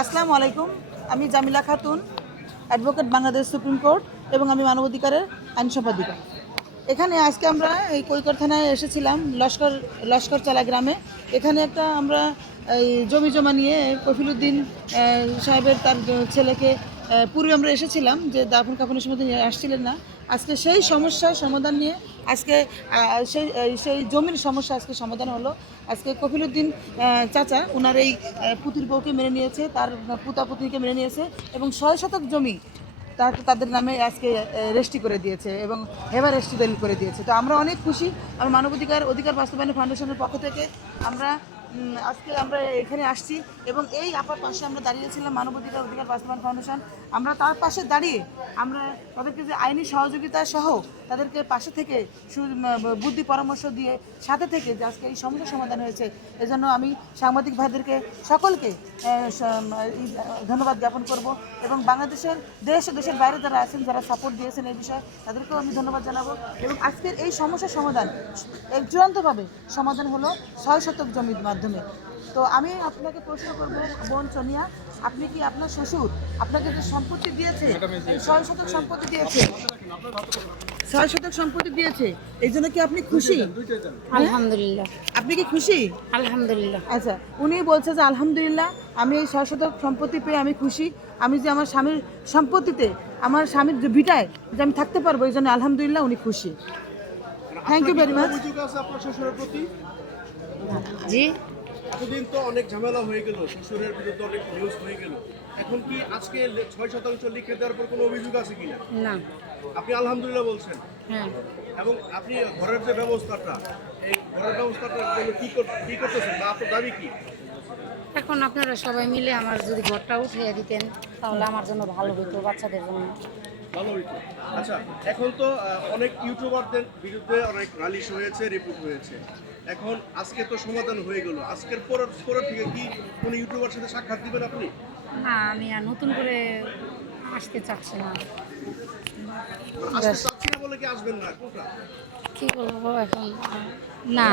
আসসালামু আলাইকুম। আমি Jamila Khatun, advocate, Bangladesh supreme court, এবং আমি মানবাধিকারের আইন সম্পাদিকা। এখানে আজকে আমরা এই কৈকর থানায় এসেছিলাম, লস্কর চালা গ্রামে। এখানে একটা আমরা এই জমি জমা নিয়ে কফিলুদ্দিন সাহেবের তার ছেলেকে পূর্বে আমরা এসেছিলাম, যে দাফন কাফনের সময় তিনি আসছিলেন না। আজকে সেই সমস্যার সমাধান নিয়ে আজকে সেই জমির সমস্যা আজকে সমাধান হলো। আজকে কফিলুদ্দিন চাচা ওনার এই পুতির বউকে মেনে নিয়েছে, তার পুতা পুতনিকে মেনে নিয়েছে, এবং ৬ শতক জমি তাদের নামে আজকে রেজিস্ট্রি করে দিয়েছে এবং হেবার রেজিস্ট্রি দলিল করে দিয়েছে। তো আমরা অনেক খুশি। আমরা অধিকার বাস্তবায়ন ফাউন্ডেশনের পক্ষ থেকে আমরা আজকে আমরা এখানে আসছি, এবং এই আপার পাশে আমরা দাঁড়িয়েছিলাম অধিকার বাস্তবায়ন ফাউন্ডেশন। আমরা তার পাশে দাঁড়িয়ে আমরা তাদেরকে যে আইনি সহযোগিতা সহ তাদেরকে পাশে থেকে বুদ্ধি পরামর্শ দিয়ে সাথে থেকে যে আজকে এই সমস্যার সমাধান হয়েছে, এজন্য আমি সাংবাদিক ভাইদেরকে সকলকে ধন্যবাদ জ্ঞাপন করব, এবং বাংলাদেশের দেশের বাইরে যারা আছেন, যারা সাপোর্ট দিয়েছেন এই বিষয়ে, তাদেরকেও আমি ধন্যবাদ জানাবো। এবং আজকের এই সমস্যার সমাধান চূড়ান্তভাবে সমাধান হলো ৬ শতক জমির মাধ্যমে। তো আমি আপনাকে প্রশ্ন করবো, বোন সোনিয়া, আপনি কি আপনার শ্বশুর আপনাকে যে সম্পত্তি দিয়েছে, ৬ শতক সম্পত্তি দিয়েছে, ৬ শতক সম্পত্তি দিয়েছে, এই জন্য কি আপনি খুশি? আলহামদুলিল্লাহ। আপনি কি খুশি? আলহামদুলিল্লাহ। আচ্ছা, উনি বলছে যে আলহামদুলিল্লাহ, আমি এই ৬ শতক সম্পত্তি পেয়ে আমি খুশি। আমি যে আমার স্বামীর সম্পত্তিতে, আমার স্বামীর যে ভিটায় যে আমি থাকতে পারবো, এই জন্য আলহামদুলিল্লাহ উনি খুশি। Thank you very much. অভিযোগ আছে আপনার শ্বশুরের প্রতি? জি, এতদিন তো অনেক ঝামেলা হয়ে গেল, শ্বশুরের বিরুদ্ধে অনেক নিউজ হয়ে গেল। এখন কি আজকে ৬ শতাংশ লিখে দেওয়ার পর কোনো অভিযোগ আছে কিনা? না। আপনি আলহামদুলিল্লাহ বলছেন, হ্যাঁ, এবং আপনি ঘরের যে ব্যবস্থাটা, এই ঘরের ব্যবস্থাটার জন্য কি করতেছেন বা আপনার দাবি কি? এখন আপনারা সবাই মিলে আমার যদি ঘরটা উঠিয়ে দিতেন তাহলে আমার জন্য ভালো হতো, বাচ্চাদের জন্য। ভালো হইতো। আচ্ছা, এখন তো অনেক ইউটিউবারদের বিরুদ্ধে অনেক নালিশ হয়েছে, রিপোর্ট হয়েছে। এখন আজকে তো সমাধান হয়ে গেল, আজকের পরের থেকে কি কোনো ইউটিউবার সাথে সাক্ষাৎ দিবেন আপনি? না, আমি আর নতুন করে আসতে চাচ্ছি না। আসতে চাচ্ছি না বলে কি আসবেন না? কোনটা? কি বলবো এখন? না,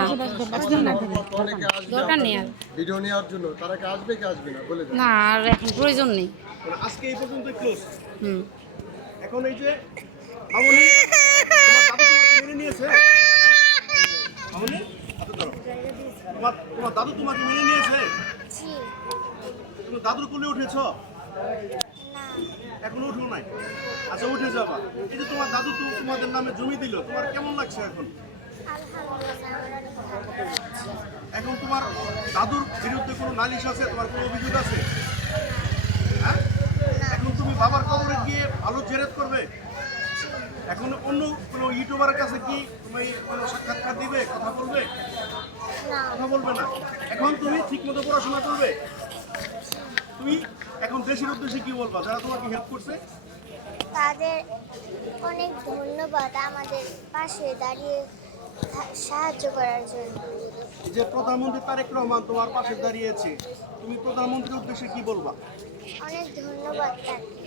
দরকার নেই আর। ভিডিও নেওয়ার জন্য তারা কি আসবে কি আসবে না বলে দেন। না, আর এখন প্রয়োজন নেই। মানে আজকে এই পর্যন্ত ক্লোজ। হুম। এখন এই যে মামনি, তোমার দাদু তোমাকে মেনে নিয়েছে? মামনি, হাতে ধরো। তোমার দাদু তোমাকে মেনে নিয়েছে? তুমি দাদুর কোলে উঠেছ? এখনো উঠো নাই? আচ্ছা, উঠে যাবা। এই যে তোমার দাদু তোমাদের নামে জমি দিল, তোমার কেমন লাগছে এখন? এখন তোমার দাদুর বিরুদ্ধে কোনো নালিশ আছে, তোমার কোনো অভিযোগ আছে? হ্যাঁ, এখন তুমি বাবার কবরে গিয়ে ভালো জেরাত করবে? এখন অন্য কোনো ইউটিউবারের কাছে কি তুমি কোনো সাক্ষাৎকার দিবে, কথা বলবে? কথা বলবে না। এখন তুমি ঠিকমতো পড়াশোনা করবে। তুমি এখন দেশের উদ্দেশ্যে কি বলবা, যারা তোমাকে হেল্প করছে? তাদের অনেক ধন্যবাদ আমাদের পাশে দাঁড়িয়ে সাহায্য করার জন্য। যে প্রধানমন্ত্রী তারেক রহমান তোমার পাশে দাঁড়িয়েছে, তুমি প্রধানমন্ত্রীর উদ্দেশ্যে কি বলবা? অনেক ধন্যবাদ তাকে।